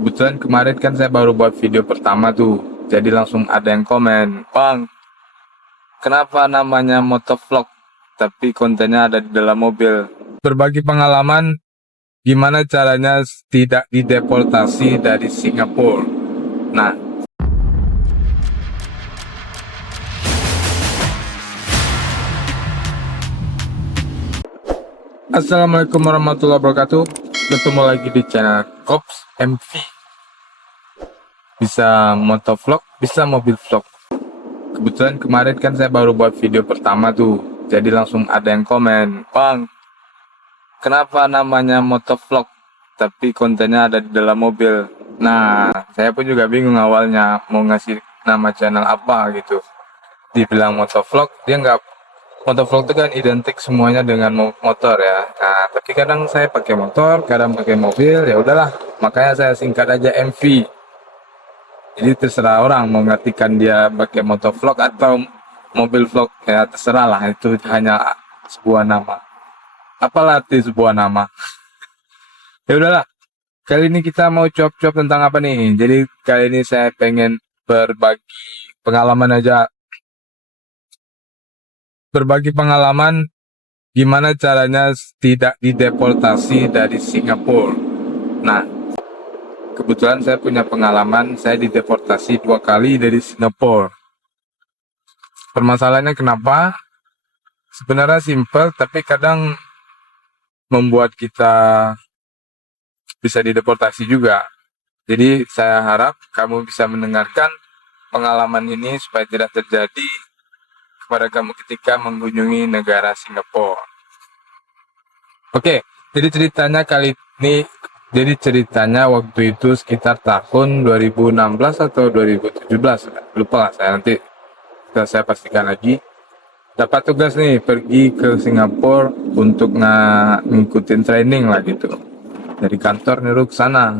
Kebetulan kemarin kan saya baru buat video pertama tuh, jadi langsung ada yang komen, "Bang, kenapa namanya motovlog, tapi kontennya ada di dalam mobil?" Berbagi pengalaman gimana caranya tidak dideportasi dari Singapura. Nah, Assalamualaikum warahmatullahi wabarakatuh. Ketemu lagi di channel Kops MV. Bisa motovlog, bisa mobil vlog. Kebetulan kemarin kan saya baru buat video pertama tuh, jadi langsung ada yang komen, "Bang, kenapa namanya motovlog, tapi kontennya ada di dalam mobil?" Nah, saya pun juga bingung awalnya mau ngasih nama channel apa gitu. Dibilang motovlog, dia nggak, motovlog itu kan identik semuanya dengan motor ya. Nah, tapi kadang saya pakai motor, kadang pakai mobil, ya udahlah. Makanya saya singkat aja MV. Jadi terserah orang mau ngartikan dia pakai motovlog atau mobil vlog, ya terserah lah, itu hanya sebuah nama. Apalah arti sebuah nama? Ya udahlah. Kali ini kita mau cuap-cuap tentang apa nih? Jadi kali ini saya pengen berbagi pengalaman aja. Berbagi pengalaman gimana caranya tidak dideportasi dari Singapura. Nah, kebetulan saya punya pengalaman, saya dideportasi 2 kali dari Singapura. Permasalahannya kenapa? Sebenarnya simpel, tapi kadang membuat kita bisa dideportasi juga. Jadi saya harap kamu bisa mendengarkan pengalaman ini supaya tidak terjadi kepada kamu ketika mengunjungi negara Singapura. Oke, jadi ceritanya waktu itu sekitar tahun 2016 atau 2017, lupa lah saya, nanti saya pastikan lagi. Dapat tugas nih pergi ke Singapura untuk ngikutin training lah gitu. Dari kantor nyuruh ke sana.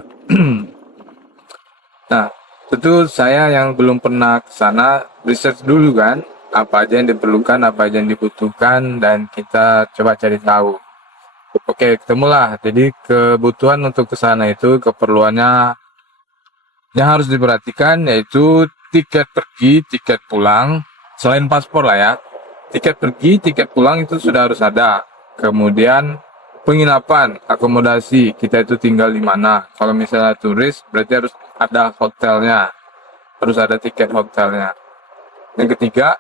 Nah, tentu saya yang belum pernah ke sana, research dulu kan, apa aja yang diperlukan, apa aja yang dibutuhkan, dan kita coba cari tahu. Oke, ketemulah. Jadi kebutuhan untuk ke sana itu, keperluannya yang harus diperhatikan yaitu tiket pergi, tiket pulang, selain paspor lah ya. Tiket pergi, tiket pulang itu sudah harus ada. Kemudian penginapan, akomodasi, kita itu tinggal di mana. Kalau misalnya turis, berarti harus ada hotelnya, harus ada tiket hotelnya. Yang ketiga,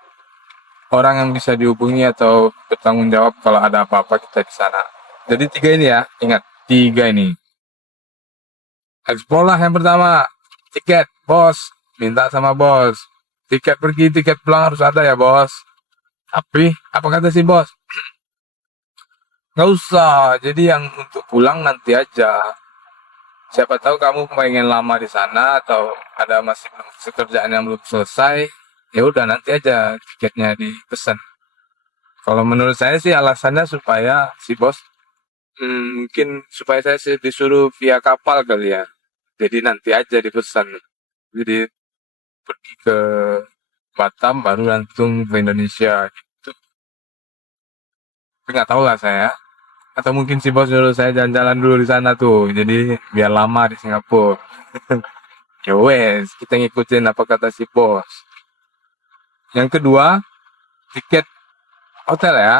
orang yang bisa dihubungi atau bertanggung jawab kalau ada apa-apa kita di sana. Jadi 3 ini ya, ingat 3 ini. Explore lah yang pertama, tiket, bos, minta sama bos. Tiket pergi, tiket pulang harus ada ya bos. Tapi, apa kata si bos? Nggak usah, jadi yang untuk pulang nanti aja. Siapa tahu kamu pengen lama di sana atau ada masih pekerjaan yang belum selesai, ya udah nanti aja tiketnya dipesan. Kalau menurut saya sih alasannya supaya si bos, mungkin supaya saya sih disuruh via kapal kali ya. Jadi nanti aja dipesan. Jadi pergi ke Batam baru langsung ke Indonesia gitu. Tapi nggak tahu lah saya. Atau mungkin si bos nyuruh saya jalan-jalan dulu di sana tuh. Jadi biar lama di Singapura. Ya wes, kita ngikutin apa kata si bos. Yang kedua, tiket hotel ya.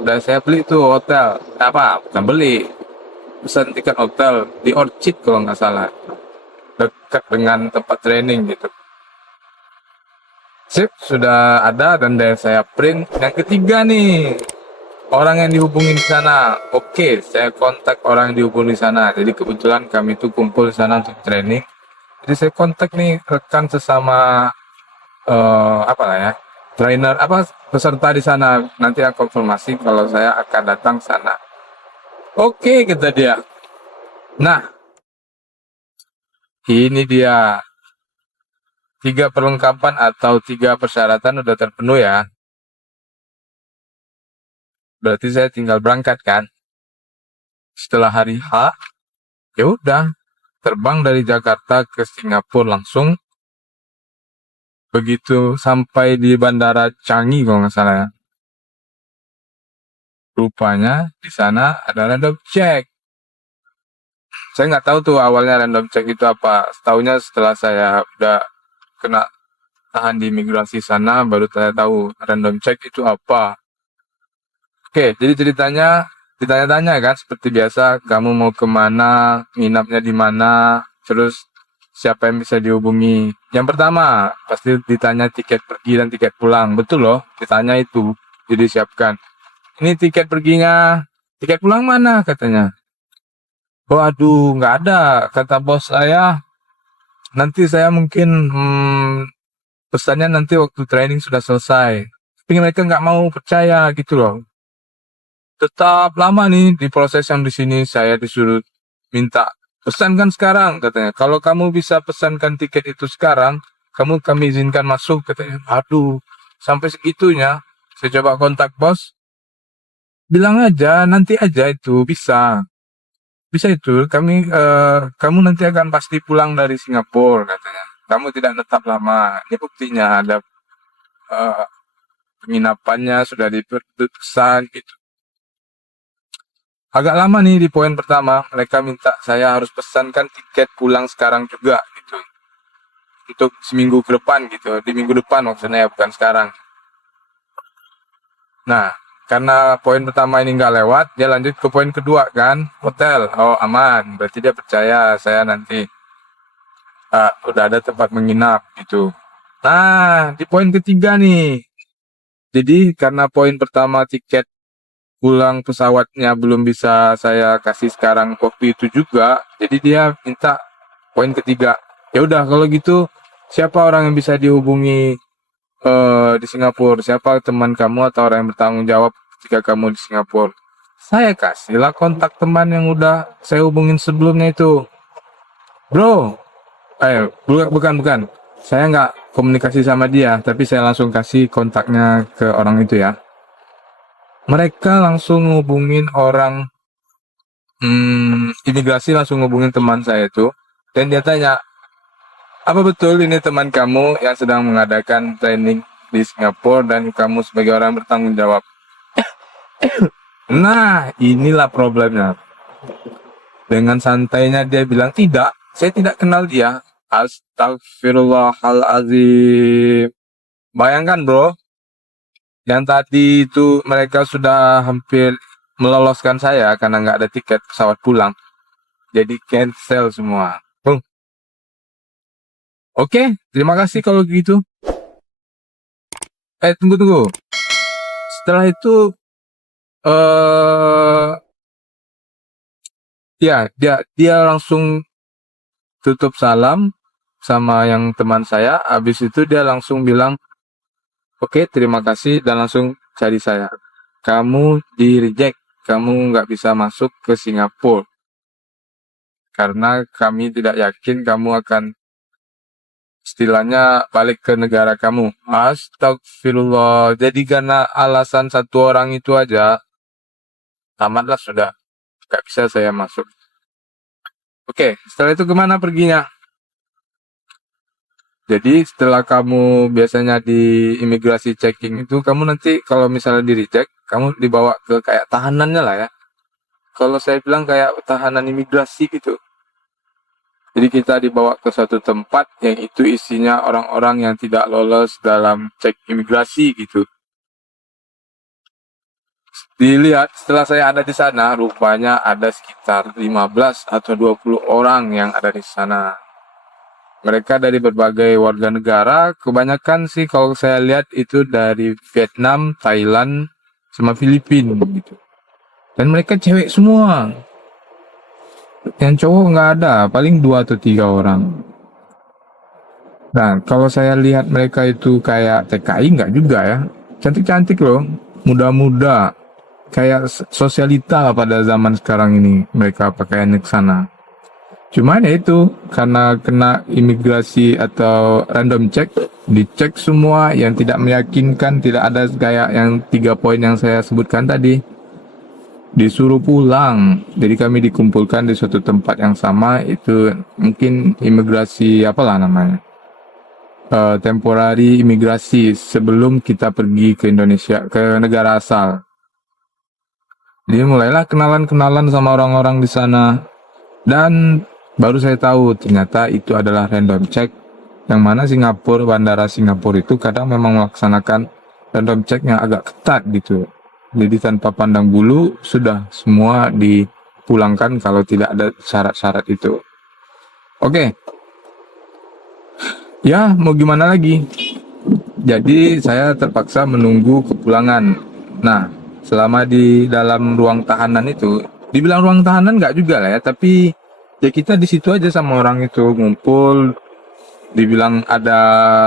Udah saya beli tuh hotel. Apa? Bukan beli. Pesan tiket hotel di Orchid kalau nggak salah. Dekat dengan tempat training gitu. Sip, sudah ada dan dari saya print. Yang ketiga nih, orang yang dihubungi di sana. Oke, saya kontak orang yang dihubungi di sana. Jadi kebetulan kami itu kumpul di sana untuk training. Jadi saya kontak nih rekan sesama apa lah ya, trainer apa peserta di sana. Nanti akan konfirmasi kalau saya akan datang ke sana. Oke, kata dia. Nah, ini dia 3 perlengkapan atau 3 persyaratan udah terpenuhi ya. Berarti saya tinggal berangkat kan. Setelah hari H, ya udah terbang dari Jakarta ke Singapura langsung. Begitu sampai di bandara Changi kalau nggak salah ya. Rupanya di sana ada random check. Saya nggak tahu tuh awalnya random check itu apa. Setahunya setelah saya udah kena tahan di imigrasi sana, baru saya tahu random check itu apa. Oke, jadi ceritanya ditanya-tanya kan seperti biasa, kamu mau kemana, nginapnya di mana, terus siapa yang bisa dihubungi. Yang pertama, pasti ditanya tiket pergi dan tiket pulang. Betul loh, ditanya itu, jadi siapkan. Ini tiket perginya, tiket pulang mana katanya. Oh aduh, nggak ada, kata bos saya. Nanti saya mungkin pesannya nanti waktu training sudah selesai. Tapi mereka nggak mau percaya gitu loh. Tetap lama nih di proses yang di sini saya disuruh minta pesankan sekarang katanya. Kalau kamu bisa pesankan tiket itu sekarang, kami izinkan masuk katanya. Aduh, sampai segitunya. Saya coba kontak bos, bilang aja nanti aja itu bisa. Bisa itu, kamu nanti akan pasti pulang dari Singapura katanya. Kamu tidak tetap lama. Ini buktinya ada eh, penginapannya sudah dipesan gitu. Agak lama nih di poin pertama, mereka minta saya harus pesankan tiket pulang sekarang juga gitu. Untuk seminggu ke depan gitu, di minggu depan maksudnya bukan sekarang. Nah, karena poin pertama ini nggak lewat, dia lanjut ke poin kedua kan, hotel. Oh aman, berarti dia percaya saya nanti udah ada tempat menginap gitu. Nah, di poin ketiga nih. Jadi karena poin pertama tiket pulang pesawatnya belum bisa saya kasih sekarang waktu itu juga, jadi dia minta poin ketiga. Ya udah kalau gitu siapa orang yang bisa dihubungi di Singapura? Siapa teman kamu atau orang yang bertanggung jawab ketika kamu di Singapura? Saya kasihlah kontak teman yang udah saya hubungin sebelumnya itu. Bro, bukan. Saya nggak komunikasi sama dia, tapi saya langsung kasih kontaknya ke orang itu ya. Mereka langsung ngubungin orang imigrasi, langsung ngubungin teman saya itu. Dan dia tanya, apa betul ini teman kamu yang sedang mengadakan training di Singapura dan kamu sebagai orang bertanggung jawab? Nah, inilah problemnya. Dengan santainya dia bilang, tidak, saya tidak kenal dia. Astagfirullahalazim. Bayangkan bro, yang tadi itu mereka sudah hampir meloloskan saya karena nggak ada tiket pesawat pulang. Jadi cancel semua. Oke, terima kasih kalau gitu. Tunggu. Setelah itu, eh ya dia langsung tutup salam sama yang teman saya. Habis itu dia langsung bilang, oke, terima kasih, dan langsung cari saya. Kamu di reject, kamu nggak bisa masuk ke Singapura karena kami tidak yakin kamu akan istilahnya balik ke negara kamu. Astagfirullah. Jadi karena alasan satu orang itu aja, tamatlah sudah. Gak bisa saya masuk. Oke, setelah itu kemana perginya? Jadi setelah kamu biasanya di imigrasi checking itu, kamu nanti kalau misalnya di reject, kamu dibawa ke kayak tahanannya lah ya. Kalau saya bilang kayak tahanan imigrasi gitu. Jadi kita dibawa ke suatu tempat yang itu isinya orang-orang yang tidak lolos dalam cek imigrasi gitu. Dilihat setelah saya ada di sana, rupanya ada sekitar 15 atau 20 orang yang ada di sana. Mereka dari berbagai warga negara, kebanyakan sih kalau saya lihat itu dari Vietnam, Thailand, sama Filipina gitu. Dan mereka cewek semua. Yang cowok nggak ada, paling 2 atau 3 orang. Nah, kalau saya lihat mereka itu kayak TKI nggak juga ya. Cantik-cantik loh, muda-muda. Kayak sosialita pada zaman sekarang ini mereka pakaiannya ke sana. Cuman ya itu, karena kena imigrasi atau random check, dicek semua yang tidak meyakinkan, tidak ada kayak yang 3 poin yang saya sebutkan tadi. Disuruh pulang. Jadi kami dikumpulkan di suatu tempat yang sama, itu mungkin imigrasi apalah namanya, temporary imigrasi sebelum kita pergi ke Indonesia, ke negara asal. Jadi mulailah kenalan-kenalan sama orang-orang di sana. Dan baru saya tahu ternyata itu adalah random check, yang mana Singapura, bandara Singapura itu kadang memang melaksanakan random check yang agak ketat gitu. Jadi tanpa pandang bulu sudah semua dipulangkan kalau tidak ada syarat-syarat itu. Oke, ya mau gimana lagi? Jadi saya terpaksa menunggu kepulangan. Nah, selama di dalam ruang tahanan itu, dibilang ruang tahanan nggak juga lah ya, tapi ya kita di situ aja sama orang itu ngumpul. Dibilang ada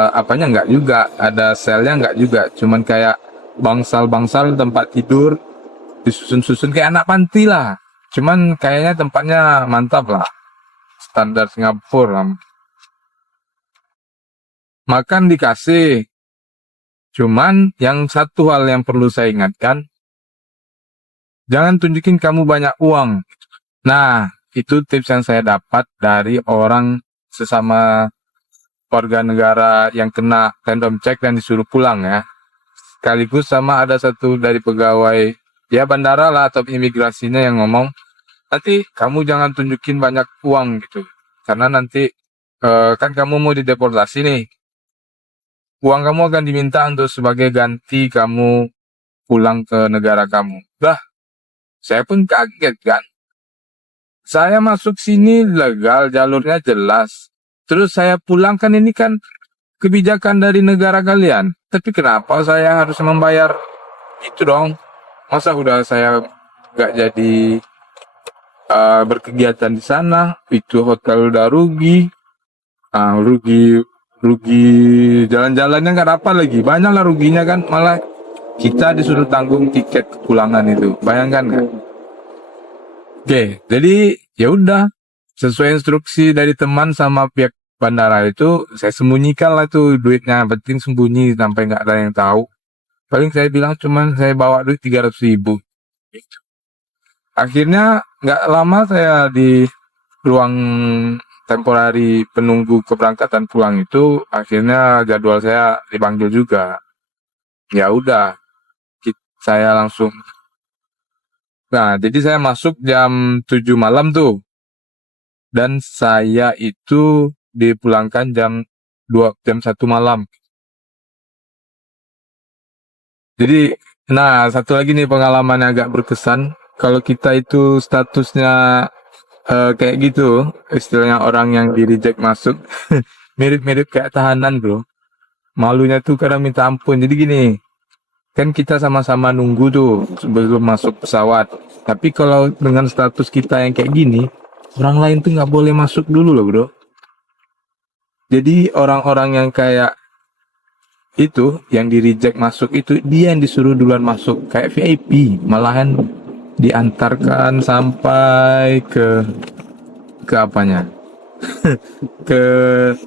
apanya nggak juga, ada selnya nggak juga, cuman kayak bangsal-bangsal tempat tidur disusun-susun kayak anak panti lah. Cuman kayaknya tempatnya mantap lah, standar Singapura lah. Makan dikasih. Cuman yang satu hal yang perlu saya ingatkan, jangan tunjukin kamu banyak uang. Nah, itu tips yang saya dapat dari orang sesama warga negara yang kena random check dan disuruh pulang ya. Sekaligus sama ada satu dari pegawai ya bandara lah atau imigrasinya yang ngomong, nanti kamu jangan tunjukin banyak uang gitu. Karena nanti kan kamu mau dideportasi nih. Uang kamu akan diminta untuk sebagai ganti kamu pulang ke negara kamu. Lah, saya pun kaget kan. Saya masuk sini legal, jalurnya jelas. Terus saya pulangkan, ini kan kebijakan dari negara kalian. Tapi kenapa saya harus membayar itu dong? Masa udah saya nggak jadi berkegiatan di sana, itu hotel udah rugi, rugi jalan-jalannya nggak dapat lagi, banyak lah ruginya kan, malah kita disuruh tanggung tiket kepulangan itu, bayangkan kan? Oke, jadi ya udah sesuai instruksi dari teman sama pihak bandara itu, saya sembunyikan lah tuh duitnya, penting sembunyi sampai nggak ada yang tahu. Paling saya bilang cuman saya bawa duit 300.000. Gitu. Akhirnya nggak lama saya di ruang temporari penunggu keberangkatan pulang itu, akhirnya jadwal saya dipanggil juga. Ya udah, saya langsung. Nah, jadi saya masuk jam 7 malam tuh. Dan saya itu dipulangkan jam 1 malam. Jadi, nah satu lagi nih pengalaman yang agak berkesan. Kalau kita itu statusnya kayak gitu, istilahnya orang yang di reject masuk, mirip-mirip kayak tahanan bro. Malunya tuh kadang minta ampun. Jadi gini, kan kita sama-sama nunggu tuh sebelum masuk pesawat. Tapi kalau dengan status kita yang kayak gini, orang lain tuh nggak boleh masuk dulu loh bro. Jadi orang-orang yang kayak itu, yang di reject masuk itu, dia yang disuruh duluan masuk. Kayak VIP, malahan diantarkan sampai ke apanya, ke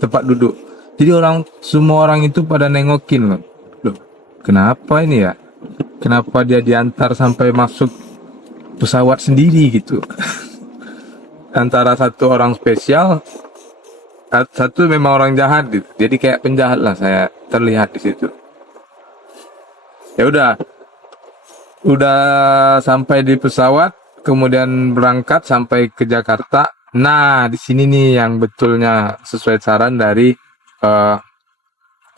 tempat duduk. Jadi semua orang itu pada nengokin loh. Loh, kenapa ini ya? Kenapa dia diantar sampai masuk pesawat sendiri gitu? Antara satu orang spesial, satu memang orang jahat gitu. Jadi kayak penjahat lah saya terlihat di situ. Ya udah sampai di pesawat, kemudian berangkat sampai ke Jakarta. Nah, di sini nih yang betulnya sesuai saran dari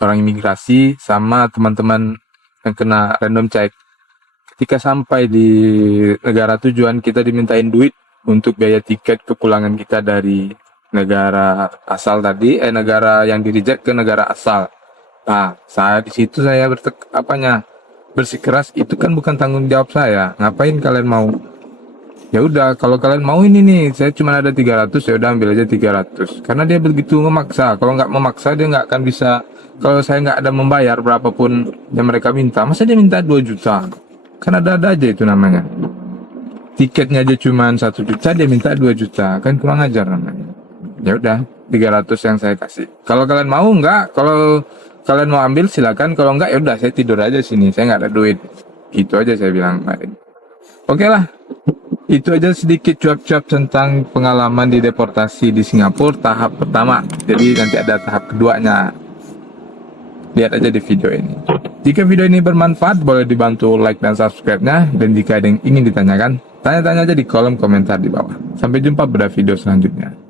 orang imigrasi sama teman-teman yang kena random check. Ketika sampai di negara tujuan, kita dimintain duit untuk biaya tiket kepulangan kita dari negara asal tadi, negara yang di reject ke negara asal. Nah, saya di situ saya bersikeras, itu kan bukan tanggung jawab saya. Ngapain kalian mau? Ya udah, kalau kalian mau ini nih, saya cuma ada 300, ya udah ambil aja 300. Karena dia begitu memaksa. Kalau nggak memaksa dia nggak akan bisa. Kalau saya nggak ada membayar berapapun yang mereka minta, masa dia minta 2 juta? Kan ada aja itu namanya. Tiketnya aja cuma 1 juta, dia minta 2 juta. Kan kurang ajar namanya. Ya udah, 300 yang saya kasih. Kalau kalian mau nggak, kalau kalian mau ambil silakan, kalau nggak ya udah saya tidur aja sini, saya nggak ada duit. Gitu aja saya bilang kemarin. Oke lah, itu aja sedikit cuap-cuap tentang pengalaman di deportasi di Singapura tahap pertama. Jadi nanti ada tahap keduanya. Lihat aja di video ini. Jika video ini bermanfaat, boleh dibantu like dan subscribe-nya. Dan jika ada yang ingin ditanyakan, Tanya-tanya aja di kolom komentar di bawah. Sampai jumpa pada video selanjutnya.